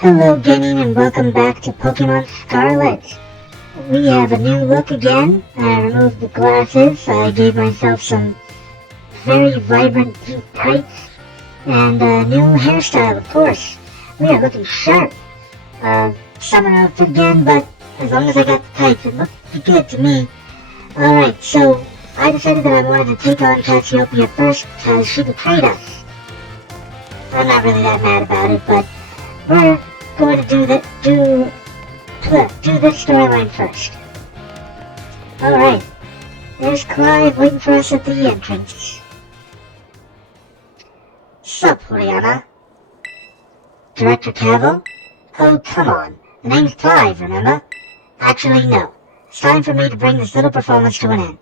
Hello gaming and welcome back to Pokemon Scarlet. We have a new look again. I removed the glasses, I gave myself some very vibrant pink tights, and a new hairstyle of course. We are looking sharp. Summer outfit again, but as long as I got the tights it looked good to me. Alright, so I decided that I wanted to take on Cassiopeia first because she betrayed us. I'm not really that mad about it, but we're going to do this storyline first. Alright, there's Clive waiting for us at the entrance. Sup, Rihanna? Director Cavill? Oh, come on. The name's Clive, remember? Actually, no. It's time for me to bring this little performance to an end.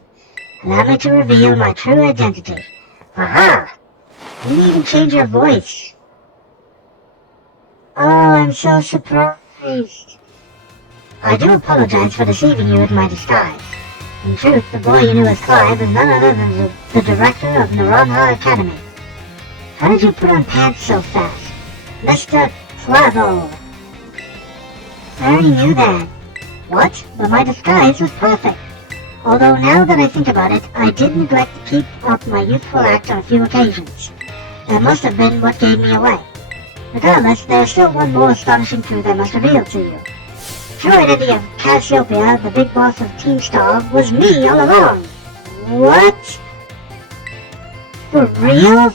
Allow me to reveal my true identity. Aha! You even change your voice. Oh, I'm so surprised. I do apologize for deceiving you with my disguise. In truth, the boy you knew as Clive is none other than the director of Naranha Academy. How did you put on pants so fast? Mr. Clavo! I already knew that. What? But my disguise was perfect. Although now that I think about it, I did neglect to keep up my youthful act on a few occasions. That must have been what gave me away. Regardless, there's still one more astonishing truth I must reveal to you. True identity of Cassiopeia, the big boss of Team Star, was me all along. What? For real?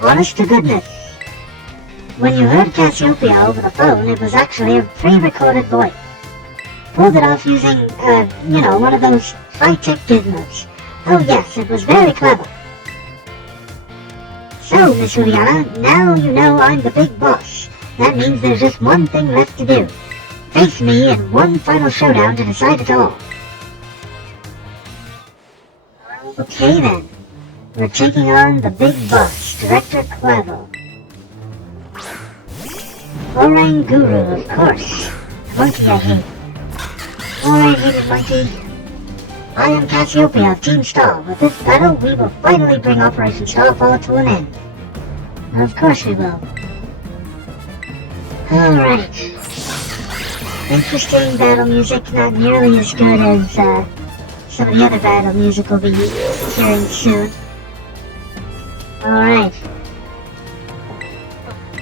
Honest to goodness. When you heard Cassiopeia over the phone, it was actually a pre-recorded voice. Pulled it off using, one of those high-tech gizmos. Oh yes, it was very clever. So, Miss Juliana, now you know I'm the big boss. That means there's just one thing left to do. Face me in one final showdown to decide it all. Okay then. We're taking on the big boss, Director Clavo. Orang Guru, of course. Monkey I hate. Alright, hated monkey. I am Cassiopeia of Team Star. With this battle, we will finally bring Operation Starfall to an end. Of course we will. Alright. Interesting battle music, not nearly as good as some of the other battle music we'll be hearing soon. Alright.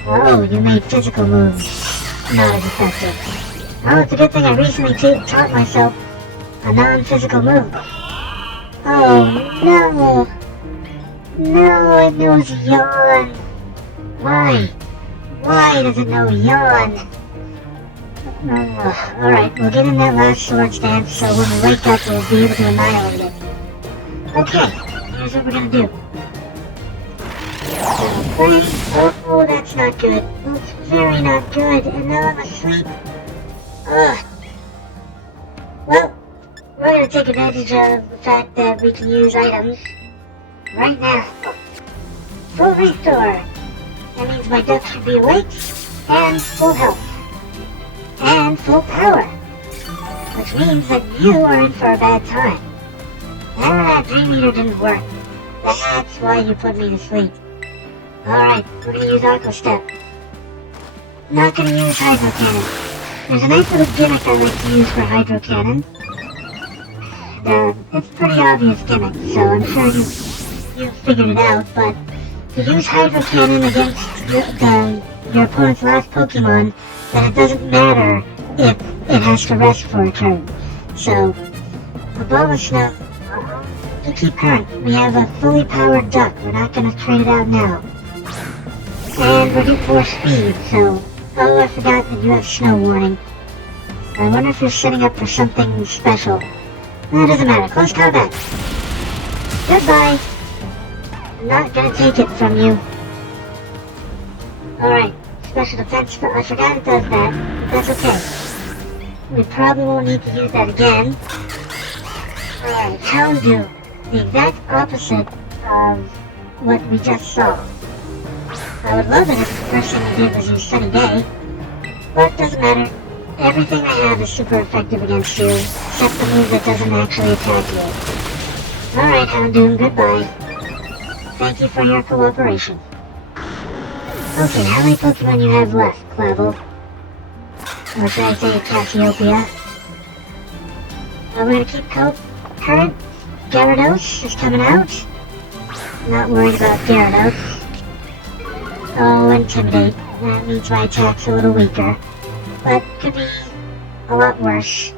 Oh, you made physical moves not as effective. Oh, it's a good thing I recently taught myself a non-physical move. Oh, no! No, it knows yawn! Why? Why does it know yawn? Alright, we'll get in that last swords dance so when we wake up we'll be able to annihilate it. Okay, here's what we're gonna do. Oh, that's not good. That's very not good, and now I'm asleep. Ugh. Well, we're gonna take advantage of the fact that we can use items right now. Full restore. That means my duck should be awake, and full health, and full power. Which means that you are in for a bad time. That Dream Eater didn't work. That's why you put me to sleep. Alright, we're gonna use Aqua Step. Not gonna use Hydro Cannon. There's a nice little gimmick I like to use for Hydro Cannon. It's a pretty obvious gimmick, so I'm sure you've figured it out, but to use Hydro Cannon against your opponent's last Pokemon, then it doesn't matter if it has to rest for a turn. So, a ball of snow to keep current. We have a fully powered duck. We're not going to trade it out now. And we're due for speed, so... Oh, I forgot that you have snow warning. I wonder if you're setting up for something special. No, it doesn't matter. Close combat. Goodbye. I'm not gonna take it from you. Alright. Special defense, I forgot it does that. But that's okay. We probably won't need to use that again. Alright, Houndoom. The exact opposite of what we just saw. I would love it if the first thing you did was use Sunny Day. But it doesn't matter. Everything I have is super effective against you, except the move that doesn't actually attack you. Alright, Houndoom, goodbye. Thank you for your cooperation. Okay, how many Pokemon you have left, Clavel? Or should I say Cassiopeia? We're gonna keep current. Gyarados is coming out. Not worried about Gyarados. Oh, Intimidate. That means my attack's a little weaker. But could be a lot worse.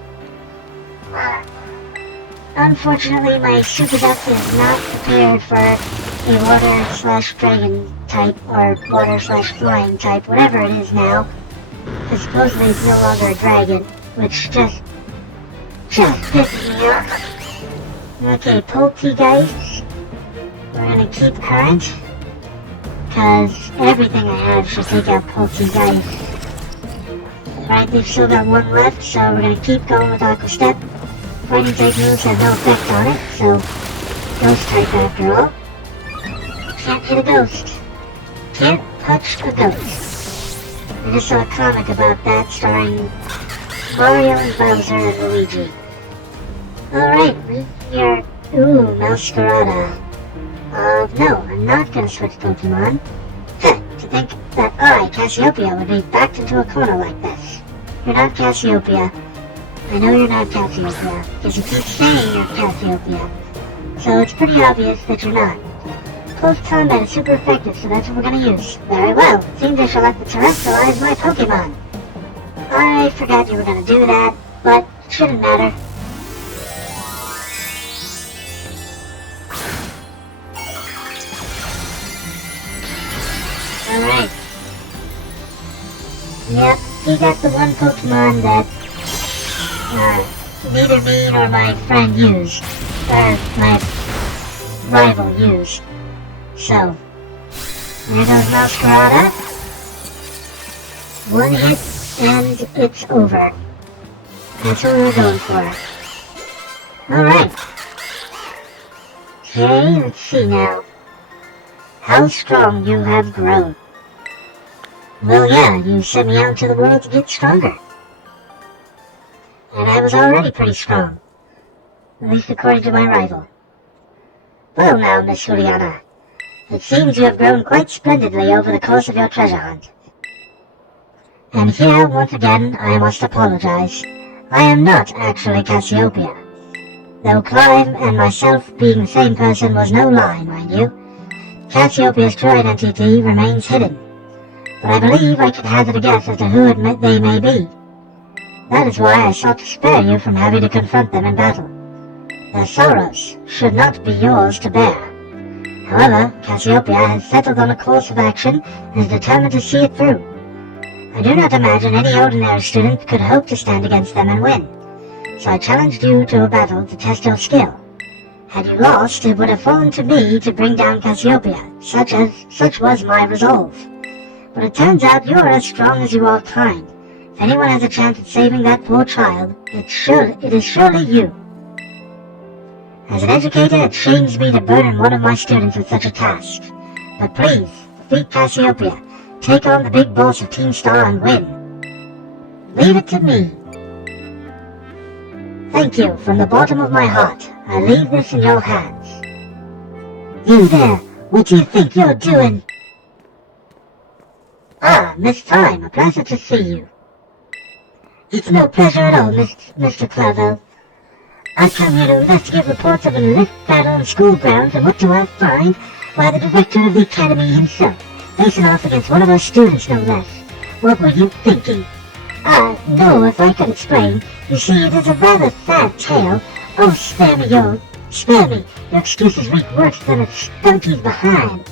Unfortunately, my Super Duck is not prepared for a water/dragon type, or water/flying type, whatever it is now. Because supposedly it's no longer a dragon, which just pisses me off. Okay, Poltegeist. We're gonna keep current. Because everything I have should take out Poltegeist. Right, they've still got one left, so we're gonna keep going with Aqua Step. Fighting type moves have no effect on it, so Ghost type after all. Can't hit a ghost. Can't touch a ghost. I just saw a comic about that starring Mario and Bowser and Luigi. Alright, you're... Ooh, Masquerada. No, I'm not gonna switch Pokemon. To think that I, Cassiopeia, would be backed into a corner like this. You're not Cassiopeia. I know you're not Cassiopeia, because you keep saying you're Cassiopeia. So it's pretty obvious that you're not. Close combat is super effective, so that's what we're gonna use. Very well. Seems I shall have to terrestrialize my Pokemon. I forgot you were gonna do that, but it shouldn't matter. Alright. Yep, he got the one Pokemon that neither me nor my friend used. Or my rival used. So, there goes Masquerada. One hit and it's over. That's what we're going for. Alright. Okay, let's see now. How strong you have grown. Well, yeah, you sent me out into the world to get stronger. And I was already pretty strong. At least according to my rival. Well now, Miss Juliana. It seems you have grown quite splendidly over the course of your treasure hunt. And here, once again, I must apologize. I am not actually Cassiopeia. Though Clive and myself being the same person was no lie, mind you. Cassiopeia's true identity remains hidden. But I believe I could hazard a guess as to who they may be. That is why I sought to spare you from having to confront them in battle. Their sorrows should not be yours to bear. However, Cassiopeia has settled on a course of action and is determined to see it through. I do not imagine any ordinary student could hope to stand against them and win. So I challenged you to a battle to test your skill. Had you lost, it would have fallen to me to bring down Cassiopeia, such was my resolve. But it turns out you are as strong as you are kind. If anyone has a chance at saving that poor child, it is surely you. As an educator, it shames me to burden one of my students with such a task. But please, defeat Cassiopeia, take on the big boss of Team Star and win. Leave it to me. Thank you, from the bottom of my heart. I leave this in your hands. You there, what do you think you're doing? Ah, Miss Time, a pleasure to see you. It's no pleasure at all, Mr. Clavel. I come here to investigate reports of a lift battle on school grounds, and what do I find? Why, the director of the academy himself, facing off against one of our students, no less. What were you thinking? No, if I could explain. You see, it is a rather sad tale. Oh, spare me. Your excuses reek worse than a stunky's behind.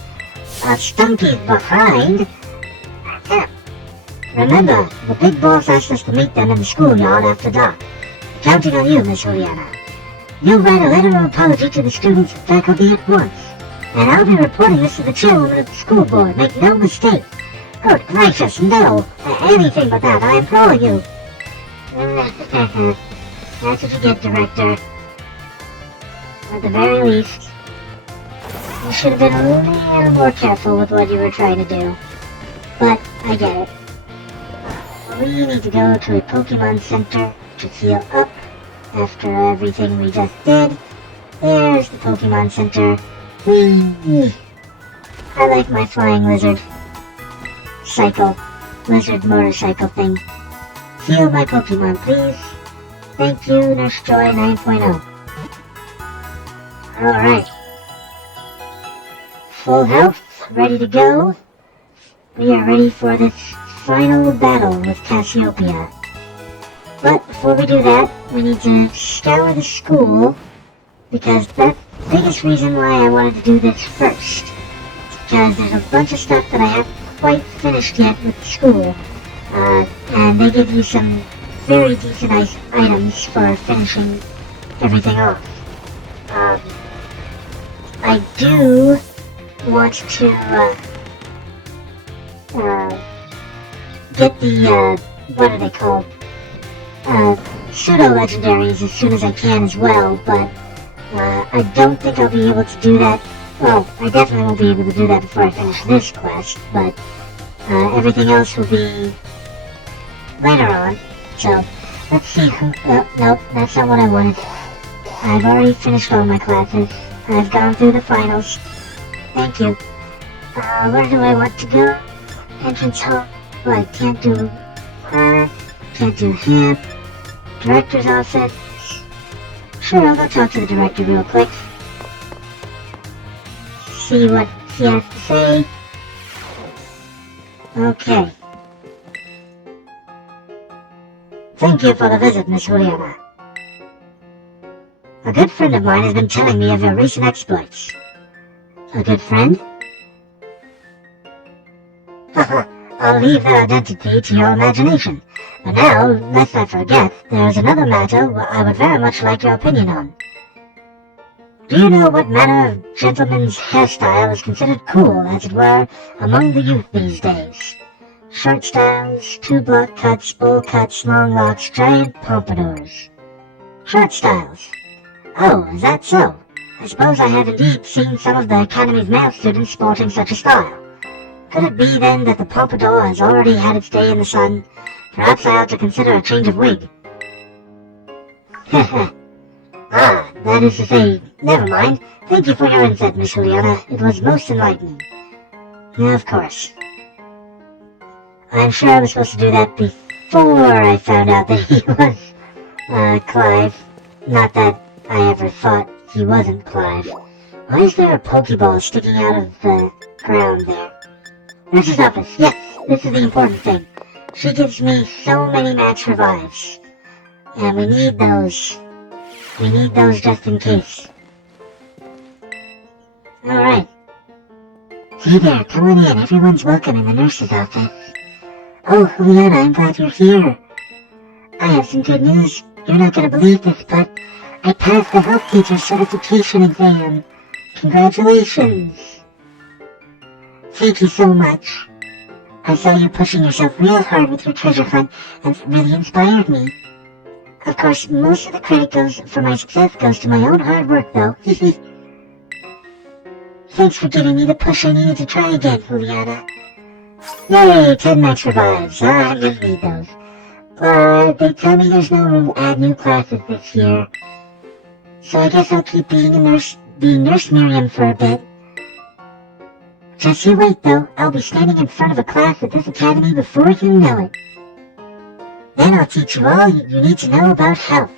A stunky's behind? Remember, the big boss asked us to meet them in the schoolyard after dark. Counting on you, Miss Juliana. You'll write a letter of apology to the students and faculty at once. And I'll be reporting this to the chairwoman of the school board, make no mistake. Good gracious, no! Anything but that, I implore you! That's what you get, Director. At the very least, you should have been a little more careful with what you were trying to do. But, I get it. We need to go to a Pokemon Center to heal up after everything we just did. There's the Pokemon Center. I like my flying lizard. cycle, lizard motorcycle thing. Heal my Pokemon, please. Thank you, Nurse Joy 9.0. Alright. Full health, ready to go. We are ready for this final battle with Cassiopeia. But before we do that, we need to scour the school, because that's the biggest reason why I wanted to do this first. Because there's a bunch of stuff that I haven't quite finished yet with the school, and they give you some very decent items for finishing everything off. I do want to get the, what are they called? Pseudo-legendaries as soon as I can as well, but I don't think I'll be able to do that. Well, I definitely won't be able to do that before I finish this quest, but everything else will be later on. So, let's see who... Oh, nope, that's not what I wanted. I've already finished all my classes. I've gone through the finals. Thank you. Where do I want to go? Entrance hall. Well, I can't do her. Can't do him. Director's office. Sure, I'll go talk to the director real quick. See what he has to say. Okay. Thank you for the visit, Miss Juliana. A good friend of mine has been telling me of your recent exploits. A good friend? Haha, I'll leave their identity to your imagination. But now, lest I forget, there is another matter I would very much like your opinion on. Do you know what manner of gentleman's hairstyle is considered cool, as it were, among the youth these days? Short styles, two-block cuts, bowl cuts, long locks, giant pompadours. Short styles. Oh, is that so? I suppose I have indeed seen some of the Academy's male students sporting such a style. Could it be then that the pompadour has already had its day in the sun? Perhaps I ought to consider a change of wig. Heh. Ah, that is to say, never mind. Thank you for your insight, Miss Juliana. It was most enlightening. Yeah, of course. I'm sure I was supposed to do that before I found out that he was, Clive. Not that I ever thought he wasn't Clive. Why is there a Pokeball sticking out of the ground there? Nurse's office. Yes, this is the important thing. She gives me so many max revives. And we need those. We need those just in case. Alright. Hey there, come on in. Everyone's welcome in the nurse's office. Oh, Juliana, I'm glad you're here. I have some good news. You're not going to believe this, but I passed the health teacher certification exam. Congratulations. Thank you so much. I saw you pushing yourself real hard with your treasure hunt, and it really inspired me. Of course, most of the credit for my success goes to my own hard work, though. Thanks for giving me the push I needed to try again, Juliana. Yay, 10 max revives. I'm gonna need those. They tell me there's no room to add new classes this year. So I guess I'll keep being Nurse Miriam for a bit. Just you wait, though. I'll be standing in front of a class at this academy before you know it. Then I'll teach you all you need to know about health.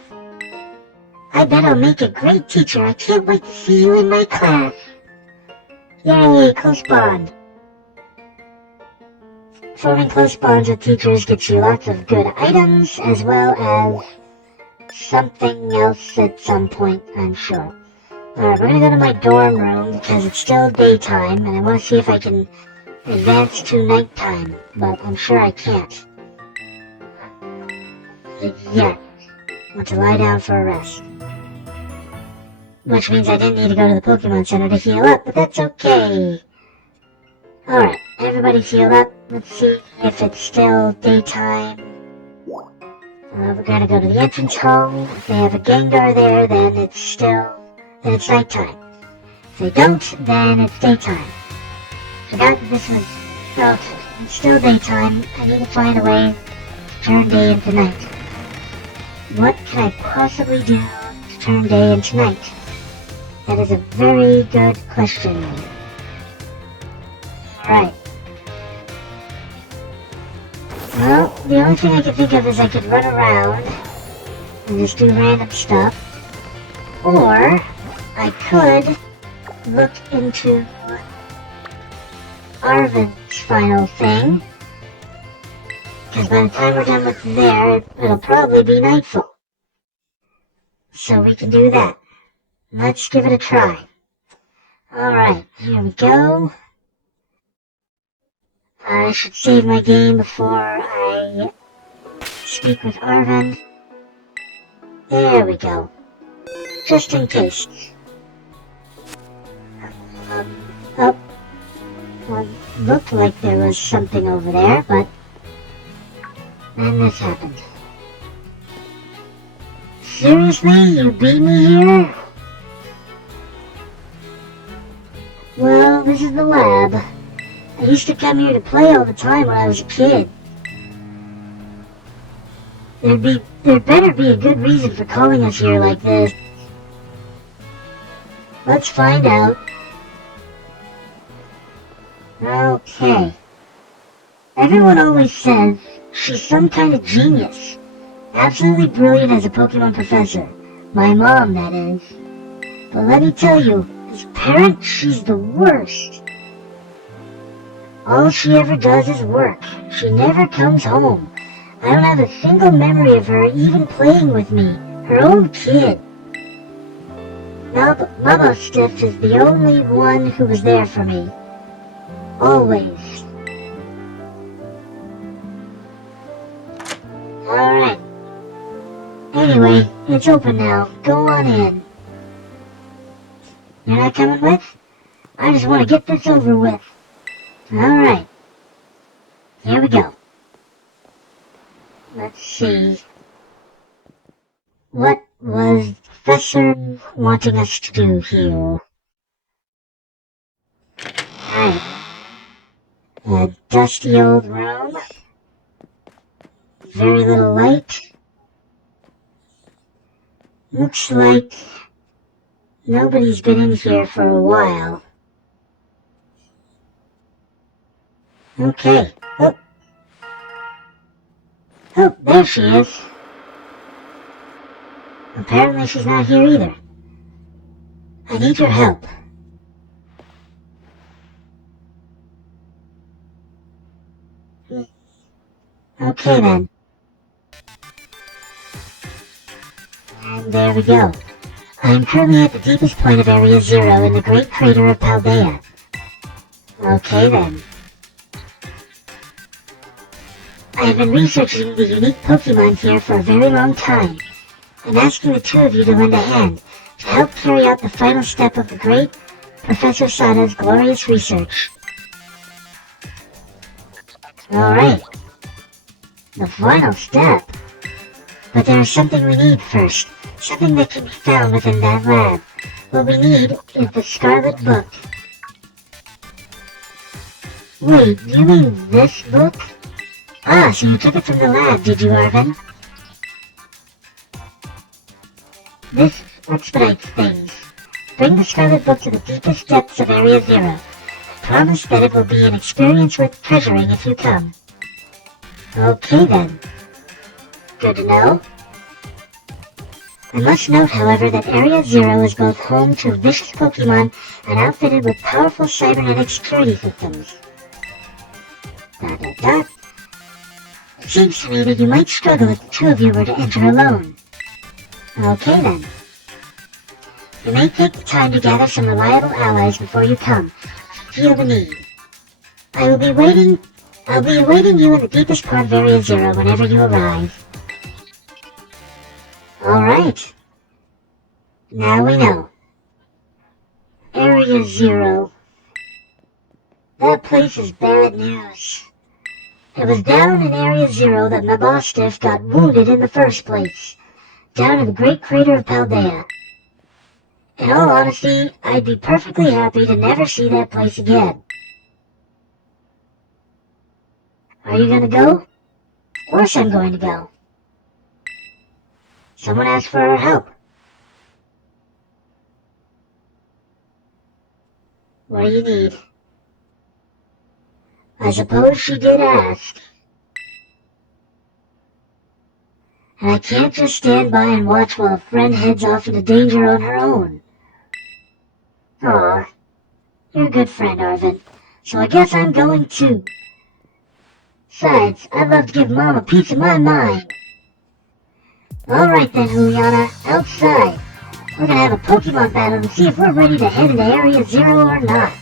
I bet I'll make a great teacher. I can't wait to see you in my class. Yay, close bond. Forming close bonds with teachers gets you lots of good items, as well as something else at some point, I'm sure. Alright, we're gonna go to my dorm room because it's still daytime, and I want to see if I can advance to nighttime, but I'm sure I can't. Yeah, I want to lie down for a rest. Which means I didn't need to go to the Pokemon Center to heal up, but that's okay. Alright, everybody heal up. Let's see if it's still daytime. We're gonna go to the entrance hall. If they have a Gengar there, then it's nighttime. If they don't, then it's daytime. Forgot this was... Okay, it's still daytime. I need to find a way to turn day into night. What can I possibly do to turn day into night? That is a very good question. Alright. Well, the only thing I can think of is I could run around and just do random stuff. Or I could look into Arvin's final thing. Because by the time we're done with there, it'll probably be nightfall. So we can do that. Let's give it a try. Alright, here we go. I should save my game before I speak with Arvin. There we go. Just in case. Oh. Well, looked like there was something over there, but then this happened. Seriously? You beat me here? Well, this is the lab. I used to come here to play all the time when I was a kid. There better be a good reason for calling us here like this. Let's find out. Okay. Everyone always says she's some kind of genius. Absolutely brilliant as a Pokemon professor. My mom, that is. But let me tell you, as a parent, she's the worst. All she ever does is work. She never comes home. I don't have a single memory of her even playing with me, her own kid. Mama Stiff is the only one who was there for me. Always. Alright. Anyway, it's open now. Go on in. You're not coming with? I just want to get this over with. Alright. Here we go. Let's see. What was the professor wanting us to do here? Alright. A dusty old room. Very little light. Looks like nobody's been in here for a while. Okay. Oh, there she is. Apparently she's not here either. I need your help. Okay then. And there we go. I am currently at the deepest point of Area 0 in the Great Crater of Paldea. Okay then. I have been researching the unique Pokemon here for a very long time. I'm asking the two of you to lend a hand to help carry out the final step of the great Professor Sada's glorious research. Alright. The final step. But there is something we need first. Something that can be found within that lab. What we need is the Scarlet book. Wait, you mean this book? Ah, so you took it from the lab, did you, Arvin? This expedites things. Bring the Scarlet book to the deepest depths of Area 0. Promise that it will be an experience worth treasuring if you come. Okay then. Good to know. I must note, however, that Area 0 is both home to vicious Pokemon and outfitted with powerful cybernetic security systems. It seems to me that you might struggle if the two of you were to enter alone. Okay then. You may take the time to gather some reliable allies before you come, if you feel the need. I'll be awaiting you in the deepest part of Area 0 whenever you arrive. Alright. Now we know. Area 0. That place is bad news. It was down in Area 0 that Mabostiff got wounded in the first place. Down in the Great Crater of Paldea. In all honesty, I'd be perfectly happy to never see that place again. Are you gonna go? Of course I'm going to go. Someone asked for our help. What do you need? I suppose she did ask. And I can't just stand by and watch while a friend heads off into danger on her own. Aw, you're a good friend, Arvin, so I guess I'm going too. Besides, I'd love to give Mom a piece of my mind. Alright then, Juliana, outside. We're gonna have a Pokemon battle to see if we're ready to head into Area 0 or not.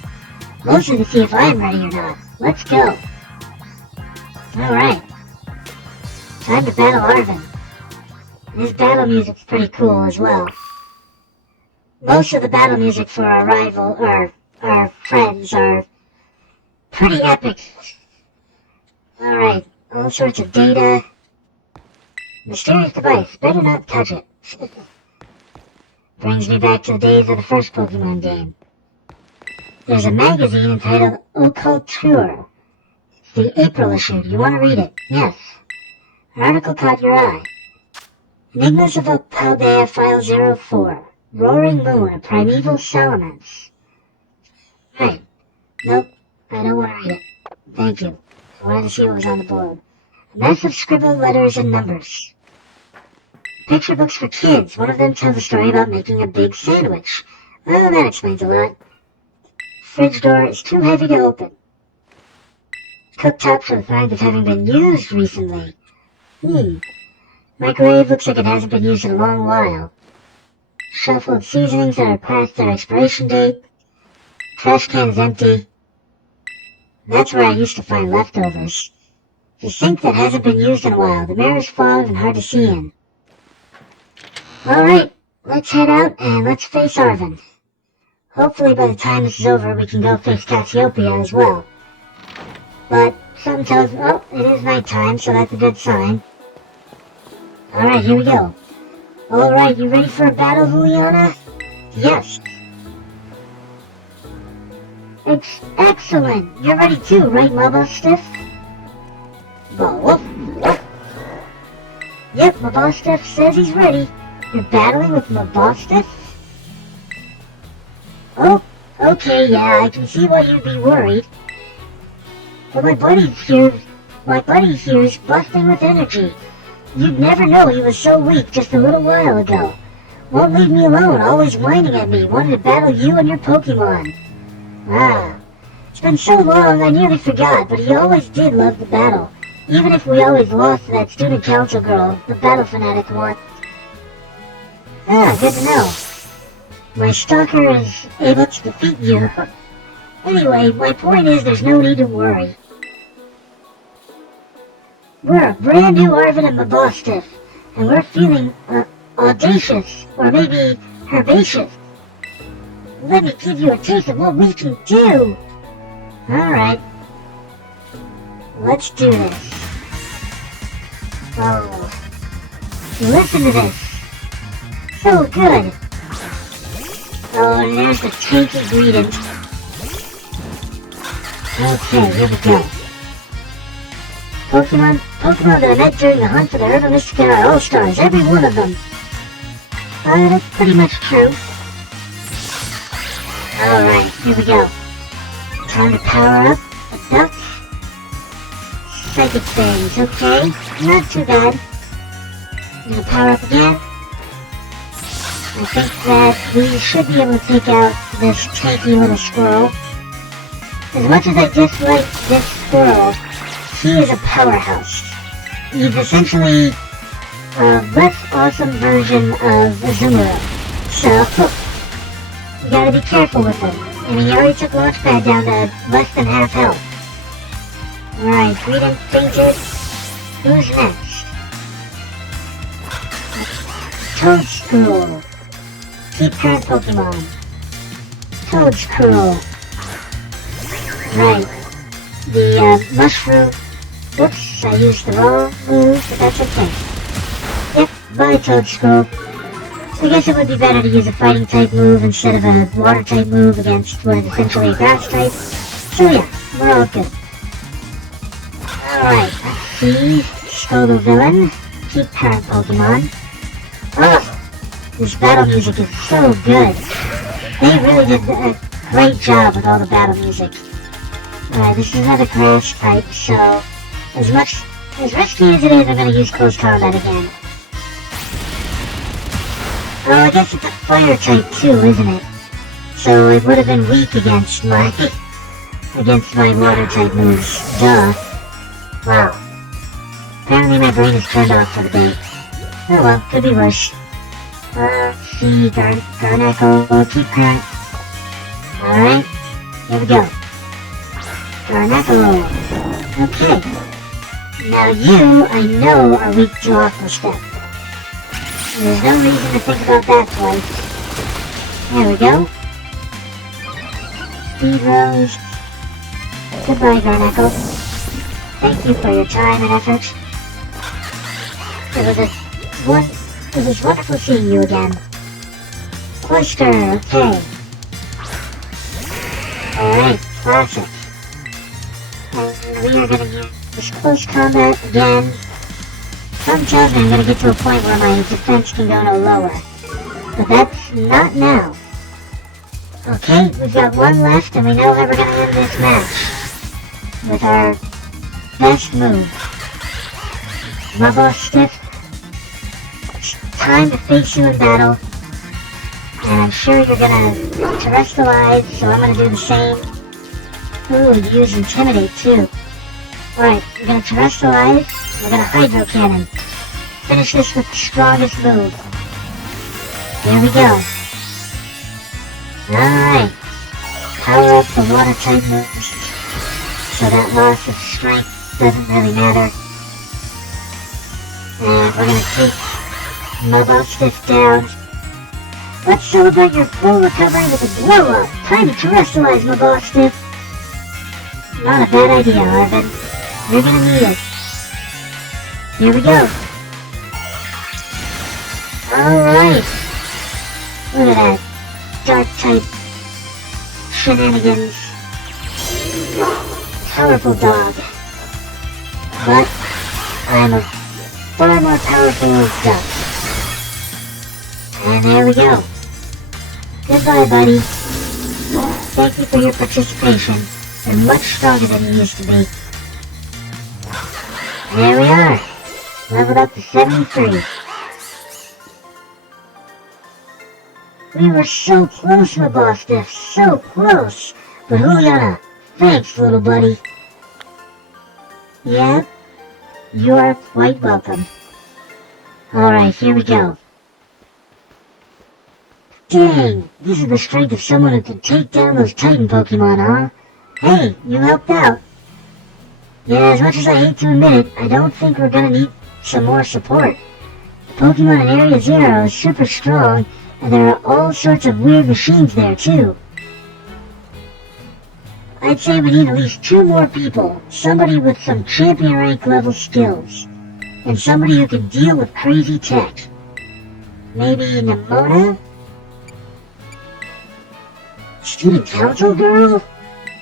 Mostly to see if I'm ready or not. Let's go. Alright. Time to battle Arvin. His battle music's pretty cool as well. Most of the battle music for our friends are pretty epic. Alright, all sorts of data. Mysterious device, better not touch it. Brings me back to the days of the first Pokemon game. There's a magazine entitled Occult Tour. It's the April issue. Do you want to read it? Yes. An article caught your eye. Enigmas of Paldea File 04. Roaring Moon, a Primeval Salamence. Right. Nope, I don't want to read it. Thank you. I wanted to see what was on the board. A mess of scribbled letters and numbers. Picture books for kids. One of them tells a story about making a big sandwich. Well, that explains a lot. Fridge door is too heavy to open. Cooktops are signs of having been used recently. Microwave looks like it hasn't been used in a long while. Shuffled seasonings that are past their expiration date. Trash can is empty. That's where I used to find leftovers. The sink that hasn't been used in a while. The mirror's fogged and hard to see in. Alright, let's head out and let's face Arvin. Hopefully by the time this is over we can go face Cassiopeia as well. But something tells me, oh, it is nighttime, so that's a good sign. Alright, here we go. Alright, you ready for a battle, Juliana? Yes. Excellent! You're ready too, right, Mabostiff? Yep, Mabostiff says he's ready. You're battling with Mabostiff? Oh, okay, yeah, I can see why you'd be worried. But my buddy here's busting with energy. You'd never know he was so weak just a little while ago. Won't leave me alone, always whining at me, wanting to battle you and your Pokemon. Ah, it's been so long I nearly forgot, but he always did love the battle. Even if we always lost to that student council girl, the battle fanatic one. Ah, good to know. My stalker is able to defeat you. Anyway, my point is there's no need to worry. We're a brand new Arvin and Mabostiff, and we're feeling audacious, or maybe herbaceous. Let me give you a taste of what we can do. Alright. Let's do this. Oh. Listen to this. So good. Oh, and there's the tanky greeting. Okay, here we go. Pokemon that I met during the hunt for the Herba Mystica are all-stars, every one of them. That's pretty much true. Alright, here we go. Time to power up the belt. Psychic things, okay. Not too bad. I'm gonna power up again. I think that we should be able to take out this tanky little squirrel. As much as I dislike this squirrel, he is a powerhouse. He's essentially a less awesome version of Azumarill. So, you gotta be careful with him. And he already took Launchpad down to less than half health. Alright, Greedent fainted. Who's next? Toadstool. Keep current Pokemon. Toadstool. Right. The mushroom. Whoops, I used the wrong move, but that's okay. Yep, bye Toadstool. I guess it would be better to use a fighting type move instead of a water type move against what is essentially a grass type. So yeah, we're all good. Alright, let's see. Scodo Villain. Keep current Pokemon. Oh, this battle music is so good. They really did a great job with all the battle music. Alright, this is another grass type, so as risky as it is, I'm gonna use close combat again. Oh, I guess it's a fire type too, isn't it? So it would have been weak against my water type moves. Duh. Wow. Apparently my brain is turned off for the day. Oh well, could be worse. Let's see, Garneckle, keep going. Alright, here we go. Garneckle. Okay. Now you, I know, are weak to Aqua Step. There's no reason to think about that twice. There we go. Speed Rose. Goodbye, Garneckle. Thank you for your time and effort. It was wonderful seeing you again. Cloister, okay. Alright, classic. And we are gonna use close combat again. Some tells me I'm gonna get to a point where my defense can go no lower. But that's not now. Okay, we've got one left and we know how we're gonna end this match. With our best move. Rubber Stiff. Time to face you in battle. And I'm sure you're gonna terrestrialize, so I'm gonna do the same. Ooh, you use Intimidate too. Alright, we're gonna terrestrialize, we're gonna Hydro Cannon. Finish this with the strongest move. Here we go. Alright. Power up the water type moves, so that loss of strength doesn't really matter. And we're gonna take Mobile Stiff down. Let's celebrate your full recovery with a blow up. Time to terrestrialize Mobile Stiff. Not a bad idea, Arvin. You're gonna need it. Here we go. Alright. Look at that. Dark type shenanigans. Powerful dog. But I'm a far more powerful duck. And there we go. Goodbye, buddy. Thank you for your participation. You're much stronger than you used to be. There we are. Leveled up to 73. We were so close, Mabostiff. So close. But Juliana, thanks, little buddy. Yeah, you're quite welcome. Alright, here we go. Dang, this is the strength of someone who can take down those Titan Pokemon, huh? Hey, you helped out. Yeah, as much as I hate to admit it, I don't think we're gonna need some more support. The Pokemon in Area Zero is super strong, and there are all sorts of weird machines there too. I'd say we need at least 2 more people. Somebody with some champion rank level skills. And somebody who can deal with crazy tech. Maybe Nemona? Student council girl?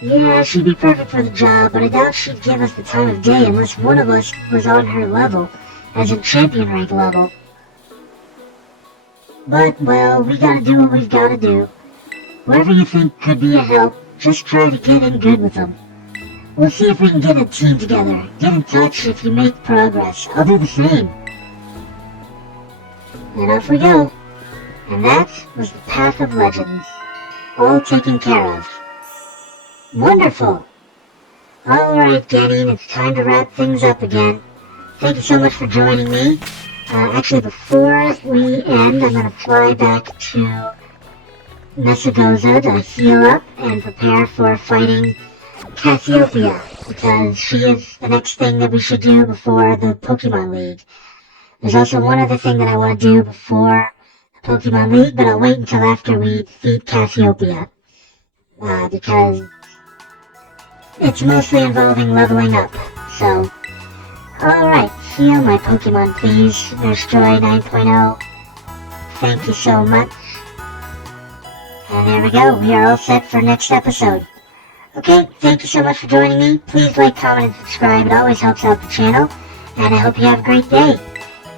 Yeah, she'd be perfect for the job, but I doubt she'd give us the time of day unless one of us was on her level, as in champion rank level. But, well, we gotta do what we've gotta do. Whoever you think could be a help, just try to get in good with them. We'll see if we can get a team together. Get in touch if you make progress. I'll do the same. And off we go. And that was the Path of Legends. All taken care of. Wonderful! Alright, Getting, it's time to wrap things up again. Thank you so much for joining me. Actually, before we end, I'm going to fly back to Messagoza to heal up and prepare for fighting Cassiopeia, because she is the next thing that we should do before the Pokemon League. There's also one other thing that I want to do before the Pokemon League, but I'll wait until after we defeat Cassiopeia. Because it's mostly involving leveling up, so... Alright, heal my Pokemon please, Nurse Joy 9.0. Thank you so much. And there we go, we are all set for next episode. Okay, thank you so much for joining me. Please like, comment, and subscribe, it always helps out the channel. And I hope you have a great day.